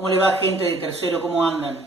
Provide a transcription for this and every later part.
¿Cómo le va, gente de tercero? ¿Cómo andan?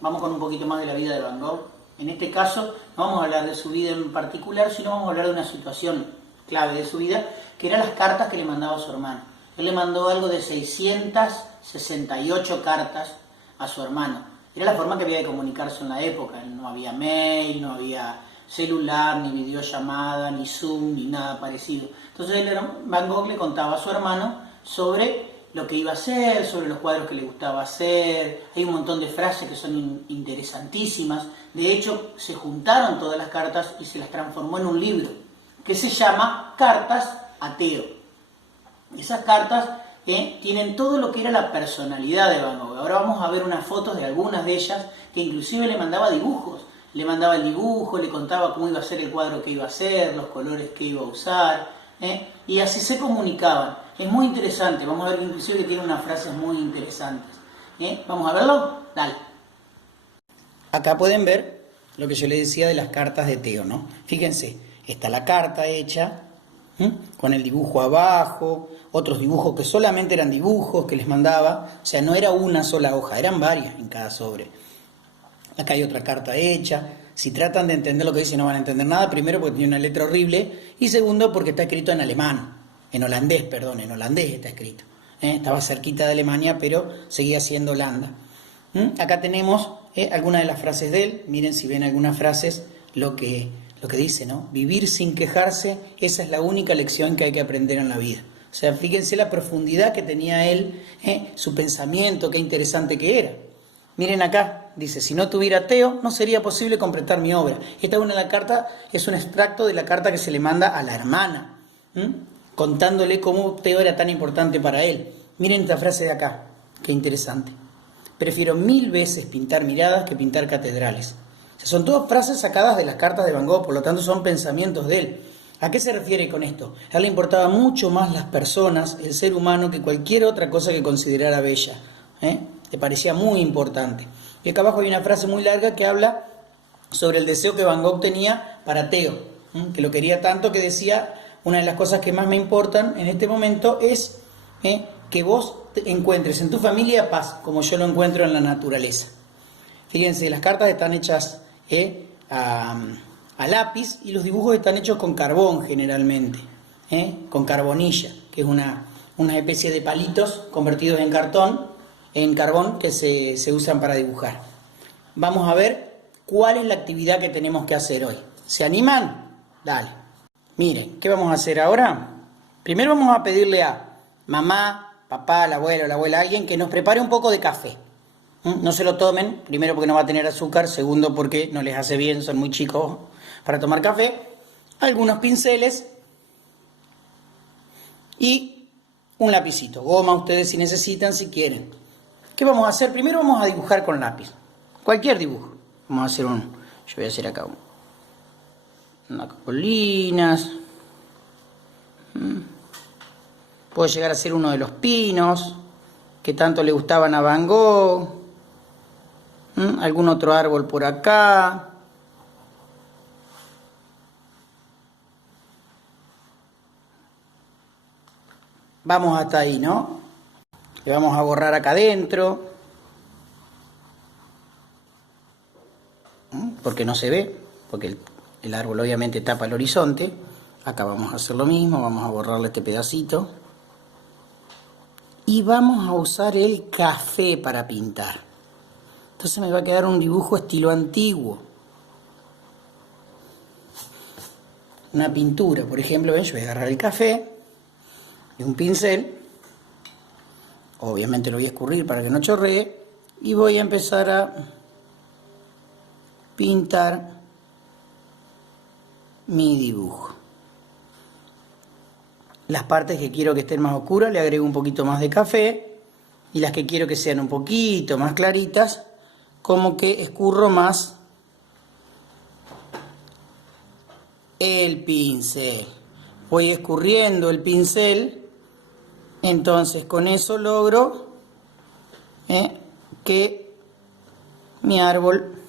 Vamos con un poquito más de la vida de Van Gogh. En este caso no vamos a hablar de su vida en particular, sino vamos a hablar de una situación clave de su vida, que eran las cartas que le mandaba a su hermano. Él le mandó algo de 668 cartas a su hermano. Era la forma que había de comunicarse en la época. No había mail, no había celular, ni videollamada, ni Zoom, ni nada parecido. Entonces Van Gogh le contaba a su hermano sobre lo que iba a hacer, sobre los cuadros que le gustaba hacer. Hay un montón de frases que son interesantísimas. De hecho, se juntaron todas las cartas y se las transformó en un libro que se llama Cartas a Theo. Esas cartas tienen todo lo que era la personalidad de Van Gogh. Ahora vamos a ver unas fotos de algunas de ellas, que inclusive le mandaba dibujos. Le mandaba el dibujo, le contaba cómo iba a ser el cuadro que iba a hacer, los colores que iba a usar, y así se comunicaban. Es muy interesante, vamos a ver inclusive que tiene unas frases muy interesantes. ¿Vamos a verlo? Dale. Acá pueden ver lo que yo les decía de las cartas de Theo, ¿no? Fíjense, está la carta hecha, con el dibujo abajo, otros dibujos que solamente eran dibujos que les mandaba, o sea, no era una sola hoja, eran varias en cada sobre. Acá hay otra carta hecha. Si tratan de entender lo que dice no van a entender nada, primero porque tiene una letra horrible y segundo porque está escrito en alemán, en holandés está escrito. Estaba cerquita de Alemania, pero seguía siendo Holanda. Acá tenemos algunas de las frases de él. Miren si ven algunas frases lo que dice, ¿no? Vivir sin quejarse, esa es la única lección que hay que aprender en la vida. O sea, fíjense la profundidad que tenía él, su pensamiento, qué interesante que era. Miren acá, dice, si no tuviera Theo, no sería posible completar mi obra. Esta es una de las cartas, es un extracto de la carta que se le manda a la hermana, contándole cómo Theo era tan importante para él. Miren esta frase de acá, qué interesante. Prefiero 1000 veces pintar miradas que pintar catedrales. O sea, son todas frases sacadas de las cartas de Van Gogh, por lo tanto son pensamientos de él. ¿A qué se refiere con esto? A él le importaba mucho más las personas, el ser humano, que cualquier otra cosa que considerara bella. Le parecía muy importante. Y acá abajo hay una frase muy larga que habla sobre el deseo que Van Gogh tenía para Theo, que lo quería tanto que decía, una de las cosas que más me importan en este momento es que vos encuentres en tu familia paz, como yo lo encuentro en la naturaleza. Fíjense, las cartas están hechas a lápiz y los dibujos están hechos con carbón generalmente, con carbonilla, que es una especie de palitos convertidos en carbón que se usan para dibujar. Vamos a ver cuál es la actividad que tenemos que hacer hoy. ¿Se animan? Dale. Miren, ¿qué vamos a hacer ahora? Primero vamos a pedirle a mamá, papá, el abuelo, la abuela, alguien que nos prepare un poco de café. No se lo tomen, primero porque no va a tener azúcar, segundo porque no les hace bien, son muy chicos para tomar café. Algunos pinceles y un lapicito. Goma ustedes si necesitan, si quieren. ¿Qué vamos a hacer? Primero vamos a dibujar con lápiz. Cualquier dibujo. Vamos a hacer yo voy a hacer acá unas colinas. Puedo llegar a hacer uno de los pinos que tanto le gustaban a Van Gogh. Algún otro árbol por acá. Vamos hasta ahí, ¿no? Le vamos a borrar acá adentro, porque no se ve, porque el árbol obviamente tapa el horizonte. Acá vamos a hacer lo mismo, vamos a borrarle este pedacito. Y vamos a usar el café para pintar. Entonces me va a quedar un dibujo estilo antiguo. Una pintura, por ejemplo, ¿ven? Yo voy a agarrar el café y un pincel. Obviamente lo voy a escurrir para que no chorree. Y voy a empezar a pintar mi dibujo. Las partes que quiero que estén más oscuras le agrego un poquito más de café. Y las que quiero que sean un poquito más claritas, como que escurro más el pincel. Voy escurriendo el pincel. Entonces con eso logro que mi árbol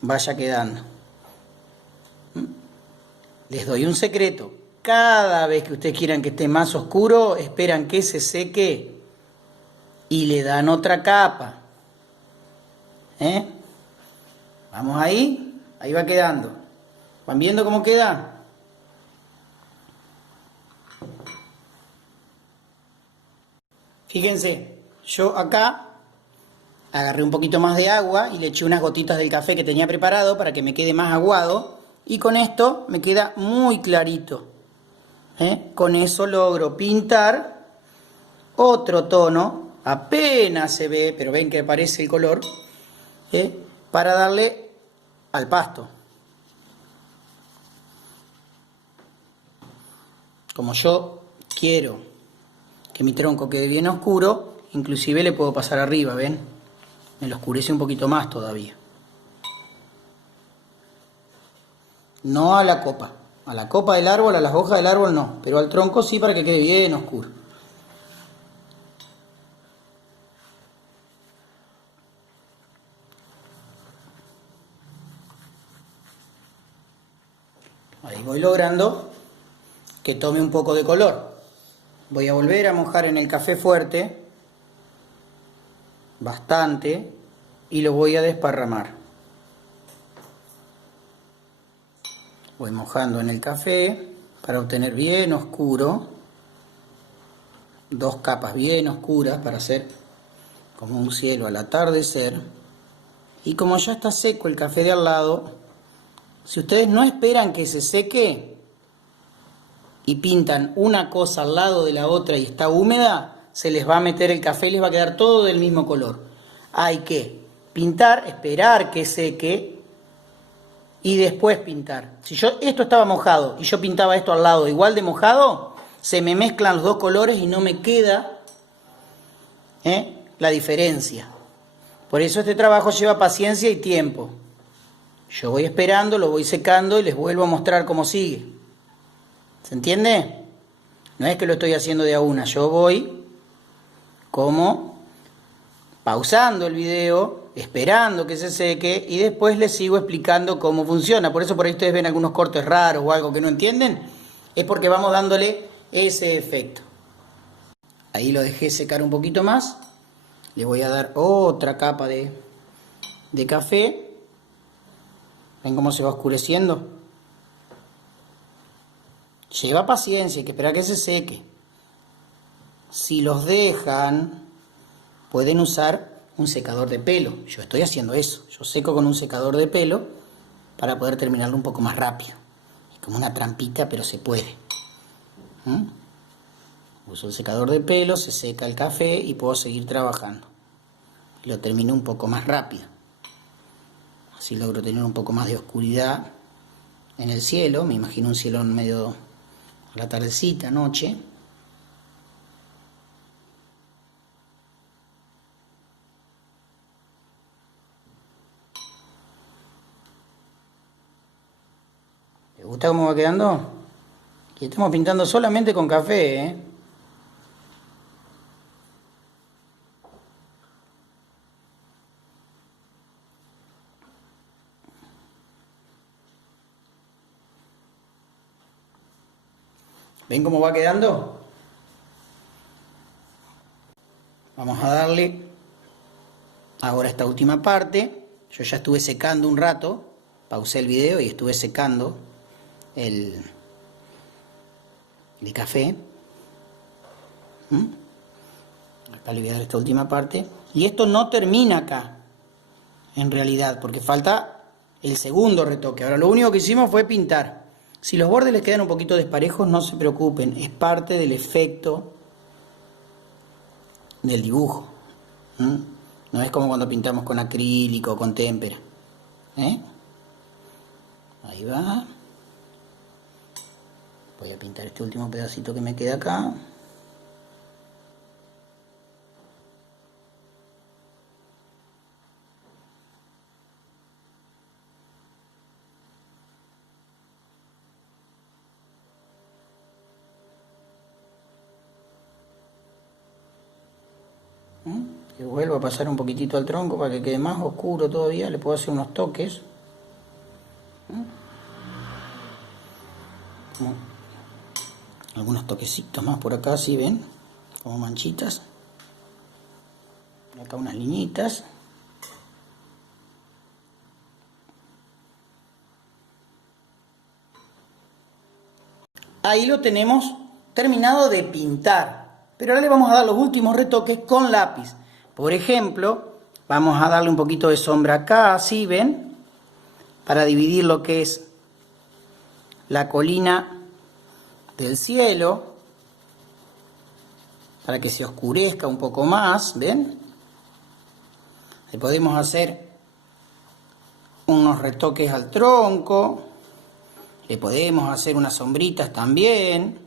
vaya quedando. Les doy un secreto. Cada vez que ustedes quieran que esté más oscuro, esperan que se seque y le dan otra capa. Vamos ahí, ahí va quedando. ¿Van viendo cómo queda? Fíjense, yo acá agarré un poquito más de agua y le eché unas gotitas del café que tenía preparado para que me quede más aguado. Y con esto me queda muy clarito. Con eso logro pintar otro tono, apenas se ve, pero ven que aparece el color, para darle al pasto. Como yo quiero que mi tronco quede bien oscuro, inclusive le puedo pasar arriba, ¿ven? Me lo oscurece un poquito más todavía. No a la copa del árbol, a las hojas del árbol no, pero al tronco sí, para que quede bien oscuro. Ahí voy logrando que tome un poco de color. Voy a volver a mojar en el café fuerte, bastante, y lo voy a desparramar. Voy mojando en el café para obtener bien oscuro, 2 capas bien oscuras para hacer como un cielo al atardecer. Y como ya está seco el café de al lado, si ustedes no esperan que se seque y pintan una cosa al lado de la otra y está húmeda, se les va a meter el café y les va a quedar todo del mismo color. Hay que pintar, esperar que seque y después pintar. Si esto estaba mojado y yo pintaba esto al lado igual de mojado, se me mezclan los 2 colores y no me queda la diferencia. Por eso este trabajo lleva paciencia y tiempo. Yo voy esperando, lo voy secando y les vuelvo a mostrar cómo sigue. ¿Se entiende? No es que lo estoy haciendo de a una, yo voy como pausando el video, esperando que se seque y después les sigo explicando cómo funciona. Por eso por ahí ustedes ven algunos cortes raros o algo que no entienden, es porque vamos dándole ese efecto. Ahí lo dejé secar un poquito más, le voy a dar otra capa de café. ¿Ven cómo se va oscureciendo? Lleva paciencia, hay que esperar a que se seque. Si los dejan, pueden usar un secador de pelo. Yo estoy haciendo eso. Yo seco con un secador de pelo para poder terminarlo un poco más rápido. Es como una trampita, pero se puede. Uso el secador de pelo, se seca el café y puedo seguir trabajando. Y lo termino un poco más rápido. Así logro tener un poco más de oscuridad en el cielo. Me imagino un cielo en medio a la tardecita, noche. ¿Les gusta cómo va quedando? Y estamos pintando solamente con café, ¿Ven cómo va quedando? Vamos a darle ahora esta última parte. Yo ya estuve secando un rato, pausé el video y estuve secando el café. Acá le voy a dar esta última parte. Y esto no termina acá, en realidad, porque falta el segundo retoque. Ahora lo único que hicimos fue pintar. Si los bordes les quedan un poquito desparejos, no se preocupen, es parte del efecto del dibujo. No es como cuando pintamos con acrílico o con témpera. Ahí va. Voy a pintar este último pedacito que me queda acá. Que vuelvo a pasar un poquitito al tronco para que quede más oscuro todavía. Le puedo hacer unos toques. Algunos toquecitos más por acá, ¿sí ven? Como manchitas. Acá unas liñitas. Ahí lo tenemos terminado de pintar. Pero ahora le vamos a dar los últimos retoques con lápiz. Por ejemplo, vamos a darle un poquito de sombra acá, así, ¿ven? Para dividir lo que es la colina del cielo. Para que se oscurezca un poco más, ¿ven? Le podemos hacer unos retoques al tronco. Le podemos hacer unas sombritas también.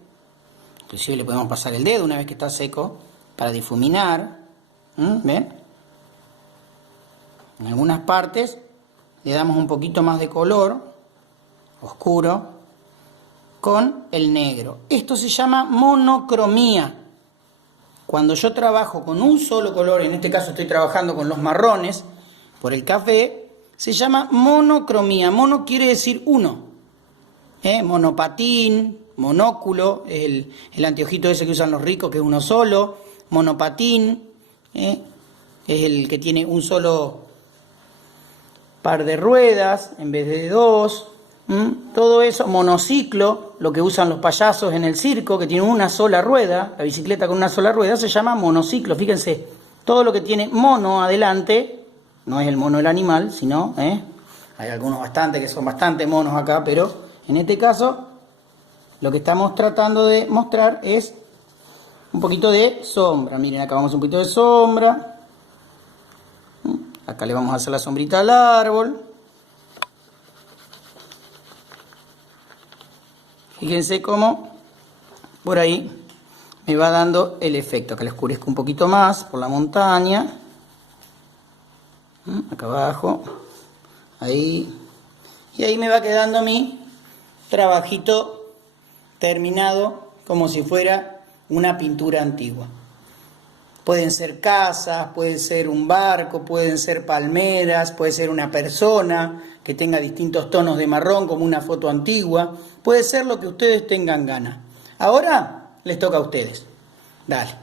Inclusive le podemos pasar el dedo una vez que está seco para difuminar. ¿Ven? En algunas partes le damos un poquito más de color oscuro con el negro. Esto se llama monocromía. Cuando yo trabajo con un solo color, en este caso estoy trabajando con los marrones por el café, se llama monocromía. Mono quiere decir uno. Monopatín, monóculo, el anteojito ese que usan los ricos, que es uno solo. Monopatín, es el que tiene un solo par de ruedas en vez de dos. Todo eso, monociclo, lo que usan los payasos en el circo, que tiene una sola rueda, la bicicleta con una sola rueda, se llama monociclo. Fíjense, todo lo que tiene mono adelante, no es el mono el animal, sino, hay algunos que son bastante monos acá, pero en este caso, lo que estamos tratando de mostrar es un poquito de sombra. Miren, acá vamos un poquito de sombra. Acá le vamos a hacer la sombrita al árbol. Fíjense cómo por ahí me va dando el efecto. Acá le oscurezco un poquito más por la montaña. Acá abajo. Ahí. Y ahí me va quedando mi trabajito terminado como si fuera una pintura antigua. Pueden ser casas, puede ser un barco, pueden ser palmeras, puede ser una persona que tenga distintos tonos de marrón como una foto antigua. Puede ser lo que ustedes tengan ganas. Ahora les toca a ustedes. Dale.